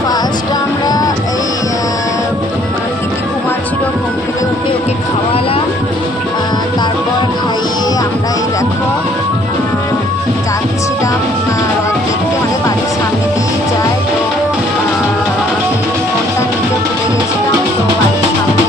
First আমরা এই কৃতি ঘুমাচ্ছিল, ঘুম থেকে উঠে ওকে খাওয়ালাম। তারপর খাইয়ে আমরা এই দেখো যাচ্ছিলাম রথ দেখতে। আমাদের বাড়ির সামনে দিয়েই যায়, তো আমি ফোনটা নিতে ভুলে গেছিলাম, তো বাড়ির সামনে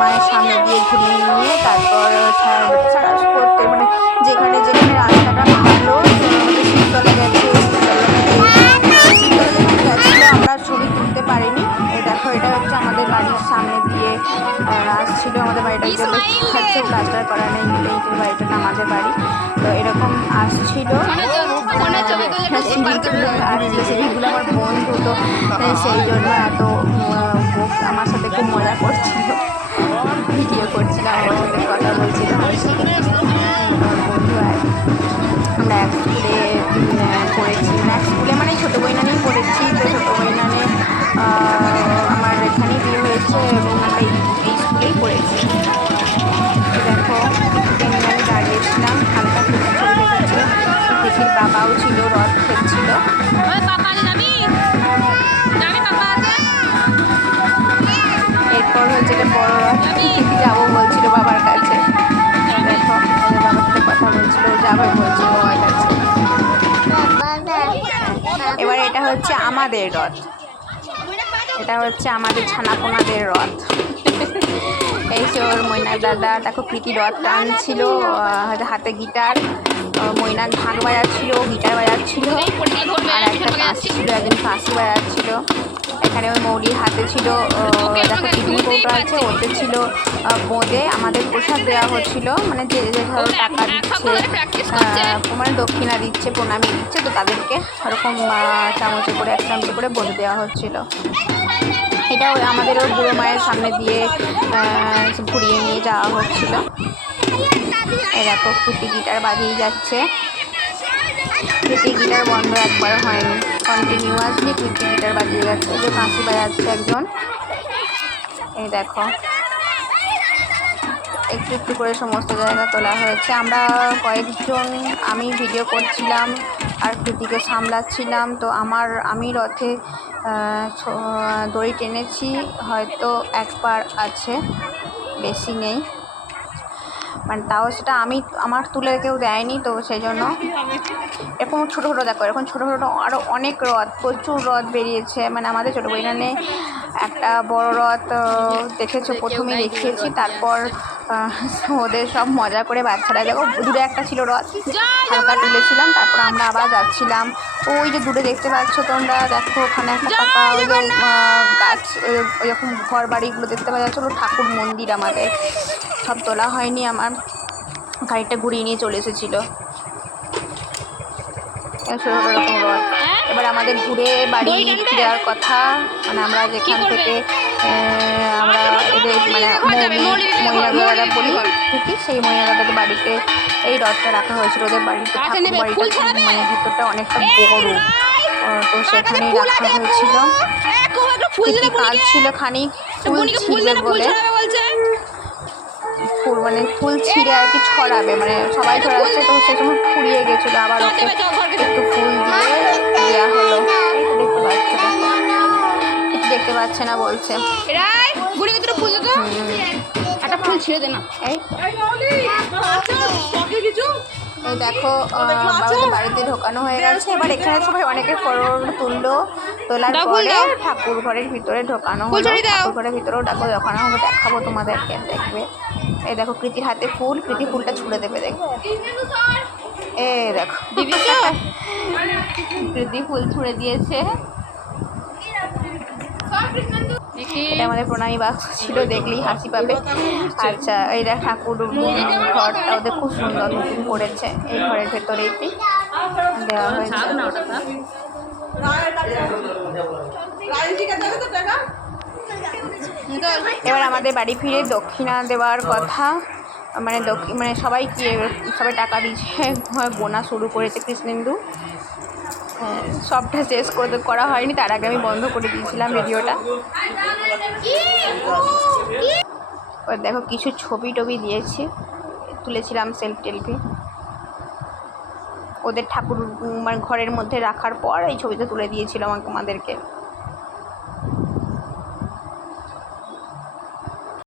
মায়ের সামনে দিয়ে ঘুরিয়ে নিয়ে তারপর সারা করতে মানে যেখানে যেখানে রাস্তাটা ভালো শীতলা গেছে, শীতলা যেখানে গেছিলো আমরা ছবি তুলতে পারিনি। এই দেখো এটা হচ্ছে আমাদের বাড়ির সামনে দিয়ে আসছিলো। আমাদের বাড়িটা হচ্ছে প্লাস্টার করা নেই, এই বাড়িটা না আমাদের বাড়ি। তো এরকম আসছিলো সেগুলো আমার বন্ধু, তো সেই জন্য এত আমার সাথে খুব মজা করছিল, ভিডিও করছিলাম, আমার সাথে কথা বলছিলাম। আমার বন্ধু আর আমরা এক স্কুলে পড়েছি, এক স্কুলে মানে ছোটো বইনানেই পড়েছি। তো ছোটো বইনানে আমার এখানেই বিয়ে হয়েছে এবং আমরা এই স্কুলেই পড়েছি। দেখো আমি দাঁড়িয়েছিলাম, হালকা ছবি দেখেছিল, দিদির বাবাও ছিল, রথ খেলছিল। এরপর হচ্ছে এটা বড় রথ, যাবো বলছিল বাবার কাছে। দেখো বাবার সাথে কথা বলছিল, যাবে বলছিল বাবার কাছে। এবার এটা হচ্ছে আমাদের রথ, এটা হচ্ছে আমাদের ছানাপোনাদের রথ। এই সে ওর মৈনাক দাদা দেখো প্রীতি রথ টানছিল, হাতে গিটার, মৈনাক ঢাক বাজাচ্ছিল, গিটার বাজাচ্ছিল, আর একটা কাশি ছিল, একজন কাশি বাজাচ্ছিল। এখানে ওই মৌরির হাতে ছিল দেখো টিফিন কৌটো আছে, ওতে ছিল বোঁদে। আমাদের প্রসাদ দেওয়া হচ্ছিল, মানে যে যে ধরো টাকা দিচ্ছে, মানে দক্ষিণা দিচ্ছে, প্রণামী দিচ্ছে, তো তাদেরকে ওরকম চামচে করে এক চামচে করে বোঁদে দেওয়া হচ্ছিল। এটাও আমাদের ওর বুড়ো মায়ের সামনে দিয়ে ঘুরিয়ে নিয়ে যাওয়া হচ্ছিল। এরকম প্রীতি গিটার বাজিয়ে যাচ্ছে, প্রীতি গিটার বন্ধ একবার হয়নি, কন্টিনিউয়াসলি প্রীতি গিটার বাজিয়ে যাচ্ছে। যে কাঁশি বাজাচ্ছে একজন, এই দেখো একটু একটু করে সমস্ত জায়গা তোলা হয়েছে। আমরা কয়েকজন, আমি ভিডিও করছিলাম আর প্রীতিকে সামলাচ্ছিলাম। তো আমি রথে দড়ি টেনেছি, হয়তো একবার আছে, বেশি নেই, মানে তাও সেটা আমার তুলে কেউ দেয়নি, তো সেই জন্য এরকম ছোটো ছোটো দেখো, এরকম ছোটো ছোটো আরও অনেক রথ, প্রচুর রথ বেরিয়েছে। মানে আমাদের ছোটো বইনানে একটা বড় রথ দেখেছো, প্রথমেই দেখিয়েছি, তারপর ওদের সব মজা করে বাচ্চারা দেখো দূরে একটা ছিল রথ, হালকা তুলেছিলাম, তারপর আমরা আবার যাচ্ছিলাম। ওই যে দূরে দেখতে পাচ্ছ তোমরা, দেখো ওখানে একটা পাকা ওই যে গাছ, ওইরকম ঘর বাড়িগুলো দেখতে পাওয়া যাচ্ছে, ওগুলো ঠাকুর মন্দির। আমাদের সব তোলা হয়নি, আমার গাড়িটা ঘুরিয়ে নিয়ে চলে এসেছিলো। এরকম রথ। এবার আমাদের ঘুরে বাড়ি যাওয়ার কথা, মানে আমরা যেখান থেকে আমরা এদের মানে মহিলা বলি ঠিক, সেই মহিলা দাদাদের বাড়িতে এই রথটা রাখা হয়েছিল। ওদের বাড়িতে বাড়িটা মানে ভিতরটা অনেকটা বড়, তো সেখানেই রাখা হয়েছিল। কাজ ছিল খানিক ফুল ছিঁড়বে বলে, ফুল মানে ফুল ছিঁড়ে আর কি ছড়াবে, মানে সবাই ছড়াচ্ছে, তো সে সময় ফুরিয়ে গেছিলো, আবার ওকে একটু ফুল দিয়ে দেওয়া হলো। দেখতে পাচ্ছে না বলছে, একটা ফুল ছিঁড়ে দে না। এই দেখো বাবাদের বাড়িতে ঢোকানো হয়ে গেছে। এবার এখানে সবাই অনেকে ফটো তুললো, তোলার পরে ঠাকুর ঘরের ভিতরে ঢোকানো হলো। ঠাকুর ঘরের ভিতরেও ঢোকানো হলো, দেখাবো তোমাদেরকে, দেখবে। এই দেখো প্রীতির হাতে ফুল, প্রীতি ফুলটা ছুঁড়ে দেবে, দেখো দেখো প্রীতি ফুল ছুঁড়ে দিয়েছে। এটা আমাদের প্রণামী বাক্স ছিল, দেখলেই হাসি পাবে। আচ্ছা, এইটা ঠাকুর ঘরটা ওদের খুব সুন্দর নতুন করেছে, এই ঘরের ভেতরেই দেওয়া হয়েছে। এবার আমাদের বাড়ি ফিরে দক্ষিণা দেওয়ার কথা, মানে মানে সবাই টাকা দিচ্ছে, গোনা শুরু করেছে কৃষ্ণেন্দু। সবটা শেষ করা হয়নি, তার আগে আমি বন্ধ করে দিয়েছিলাম ভিডিওটা। দেখো কিছু ছবি টবি দিয়েছি, তুলেছিলাম সেলফি। ওদের ঠাকুর মানে ঘরের মধ্যে রাখার পর এই ছবিটা তুলে দিয়েছিলাম আমাদেরকে।